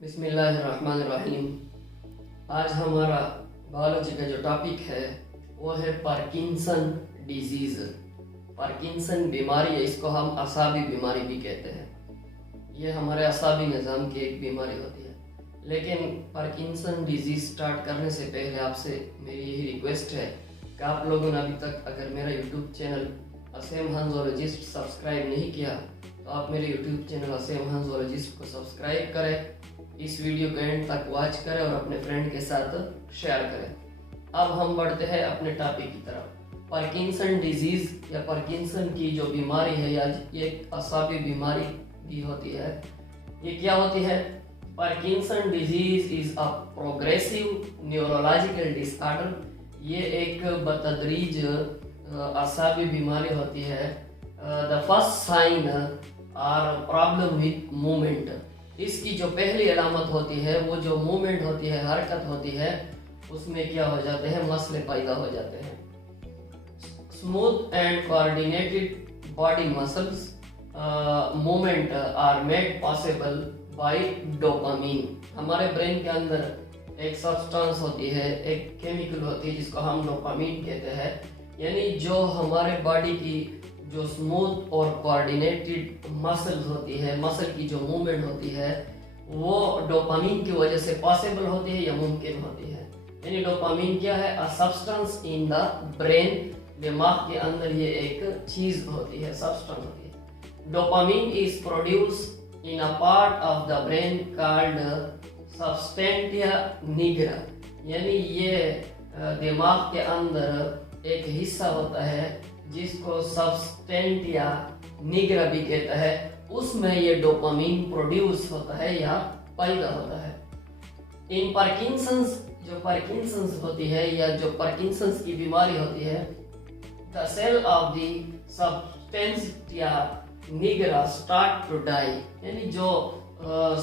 बिस्मिल्लाहिर्रहमानिर्रहीम। आज हमारा बायोलॉजी का जो टॉपिक है वो है पार्किंसन डिजीज़। पार्किंसन बीमारी है, इसको हम असाबी बीमारी भी कहते हैं। ये हमारे असाबी निज़ाम की एक बीमारी होती है। लेकिन पार्किंसन डिजीज़ स्टार्ट करने से पहले आपसे मेरी यही रिक्वेस्ट है कि आप लोगों ने अभी तक अगर मेरा यूट्यूब चैनल असेम हंज़ोलॉजिस्ट सब्सक्राइब नहीं किया तो आप मेरे यूट्यूब चैनल असेम हंज़ोलॉजिस्ट को सब्सक्राइब करें, इस वीडियो को एंड तक वॉच करें और अपने फ्रेंड के साथ शेयर करें। अब हम बढ़ते हैं अपने टॉपिक की तरफ। पार्किंसन डिजीज या पार्किंसन की जो बीमारी है या ये एक असाबी बीमारी भी होती है, ये क्या होती है? Parkinson disease is a progressive neurological disorder. ये एक बतदरीज असाबी बीमारी होती है। The first sign are problem with movement. इसकी जो पहली अलामत होती है वो जो मूवमेंट होती है, हरकत होती है, उसमें क्या हो जाते हैं? मसले पैदा हो जाते हैं। Smooth and coordinated body muscles movement are made possible by dopamine. हमारे ब्रेन के अंदर एक सब्सटेंस होती है, एक केमिकल होती है जिसको हम डोपामीन कहते हैं। यानी जो हमारे बॉडी की जो स्मूथ और कोऑर्डिनेटेड मसल्स होती है, मसल की जो मूवमेंट होती है, वो डोपामीन की वजह से पॉसिबल होती है या मुमकिन होती है। यानी डोपामीन क्या है? A substance in the brain. दिमाग के अंदर ये एक चीज होती है, सब्सटेंस होती है। Dopamine is produce in a part of the brain called substantia nigra. यानी ये दिमाग के अंदर एक हिस्सा होता है जिसको सबस्टेंटिया निग्रा भी कहता है। उसमें ये डोपामीन प्रोड्यूस होता है या पैदा होता है। इन पार्किंसंस, जो पार्किंसंस होती है या जो पार्किंसंस की बीमारी होती है, the cell of the substantia nigra start to die. यानी जो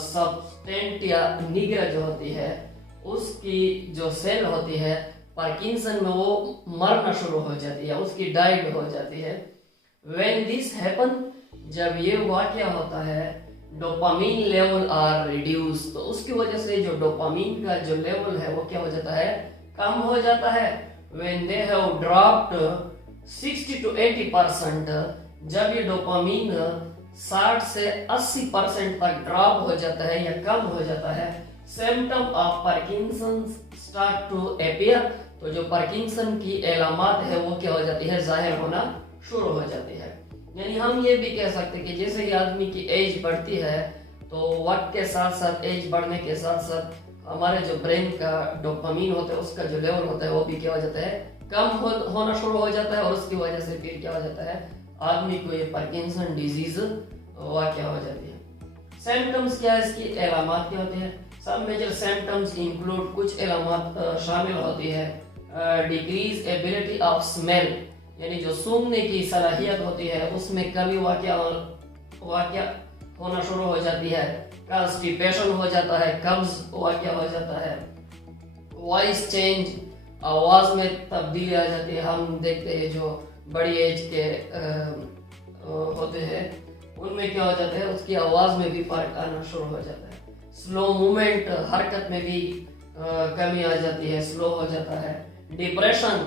सबस्टेंटिया निग्रा जो होती है उसकी जो सेल होती है पार्किंसन में वो मरना शुरू हो जाती है, उसकी डाइड हो जाती है। When this happen, जब ये वाकया होता है, डोपामीन लेवल आर रिड्यूस, तो उसकी वजह से जो डोपामीन का जो लेवल है वो क्या हो जाता है? कम हो जाता है। When they have dropped 60 to 80%, जब ये डोपामीन 60 से 80% तक ड्रॉप हो जाता है या कम हो जाता है, symptom of Parkinson's start to appear. तो जो पार्किंसन की अलामत है वो क्या हो जाती है? जाहिर होना शुरू हो जाती है। यानी हम ये भी कह सकते हैं कि जैसे ही आदमी की एज बढ़ती है तो वक्त के साथ साथ, एज बढ़ने के साथ साथ हमारे जो ब्रेन का डोपामीन होता है उसका जो लेवल होता है वो भी क्या हो जाता है? कम होना शुरू हो जाता है। और उसकी वजह से फिर क्या हो जाता है? आदमी को ये पार्किंसन डिजीज वाकया हो जाती है। सिम्टम्स क्या है? इसकी अलामत क्या होती है? सब मेजर सिम्टम्स इंक्लूड, कुछ अलामत शामिल होती है। डिक्रीज एबिलिटी ऑफ स्मेल, यानी जो सूंघने की सलाहियत होती है उसमें कमी वाकया होना शुरू हो जाती है। कॉन्स्टिपेशन हो जाता है, कब्ज वाकया हो जाता है। वॉइस चेंज, आवाज में तब्दीली आ जाती है। हम देखते हैं जो बड़ी एज के होते हैं उनमें क्या हो जाता है? उसकी आवाज में भी फर्क आना शुरू हो जाता है। स्लो मूवमेंट, हरकत में भी कमी आ जाती है, स्लो हो जाता है। डिप्रेशन,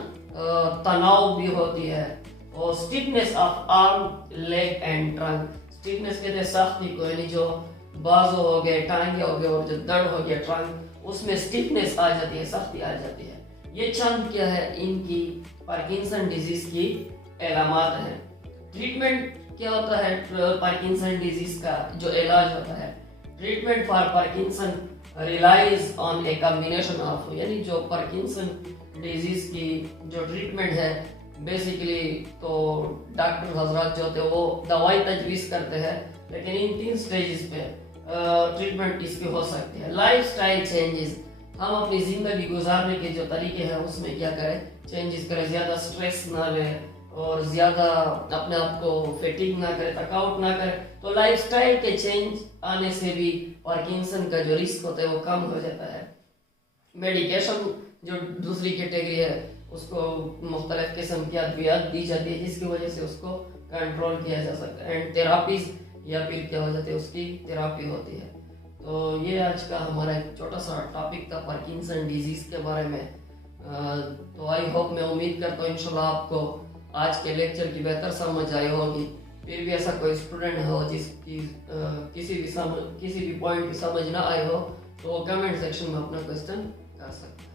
तनाव भी होती है। और stiffness of arm, leg and trunk. Stiffness कहते हैं सख्ती को, यानी जो बाजू हो गए, टांगे हो गए और जो दर्द हो गया ट्रंक, उसमें स्टिफनेस आ जाती है, सख्ती आ जाती है। ये चंद क्या है? इनकी पार्किंसन डिजीज की अलामत है। ट्रीटमेंट क्या होता है? पार्किंसन डिजीज का जो इलाज होता है, treatment for Parkinson relies on a combination of, यानी जो पार्किंसन डिजीज की जो ट्रीटमेंट है बेसिकली तो डॉक्टर हजरात जो होते हैं वो दवाई तजवीज करते हैं, लेकिन इन 3 स्टेजेस पे ट्रीटमेंट इसकी हो सकती है। लाइफस्टाइल चेंजेस, हम अपनी जिंदगी गुजारने के जो तरीके हैं उसमें क्या करें? चेंजेस करें। ज्यादा स्ट्रेस ना लें और ज्यादा अपने आप को फैटिग ना करें, थकावट ना करें। तो लाइफस्टाइल के चेंज आने से भी पार्किंसन का जो रिस्क होता है वो कम हो जाता है। मेडिकेशन जो दूसरी कैटेगरी है उसको मुख्तलिफ किस्म की अद्वियात दी जाती है जिसकी वजह से उसको कंट्रोल किया जा सकता है। एंड थेरापीज या फिर क्या हो जाती है? उसकी थेरापी होती है। तो ये आज का हमारा एक छोटा सा टॉपिक था पार्किंसन डिजीज के बारे में। तो आई होप, मैं उम्मीद करता हूँ इंशाल्लाह आपको आज के लेक्चर की बेहतर समझ आई होगी। फिर भी ऐसा कोई स्टूडेंट हो जिसकी किसी भी पॉइंट की समझ ना आई हो, तो वो कमेंट सेक्शन में अपना क्वेश्चन कर सकते हैं।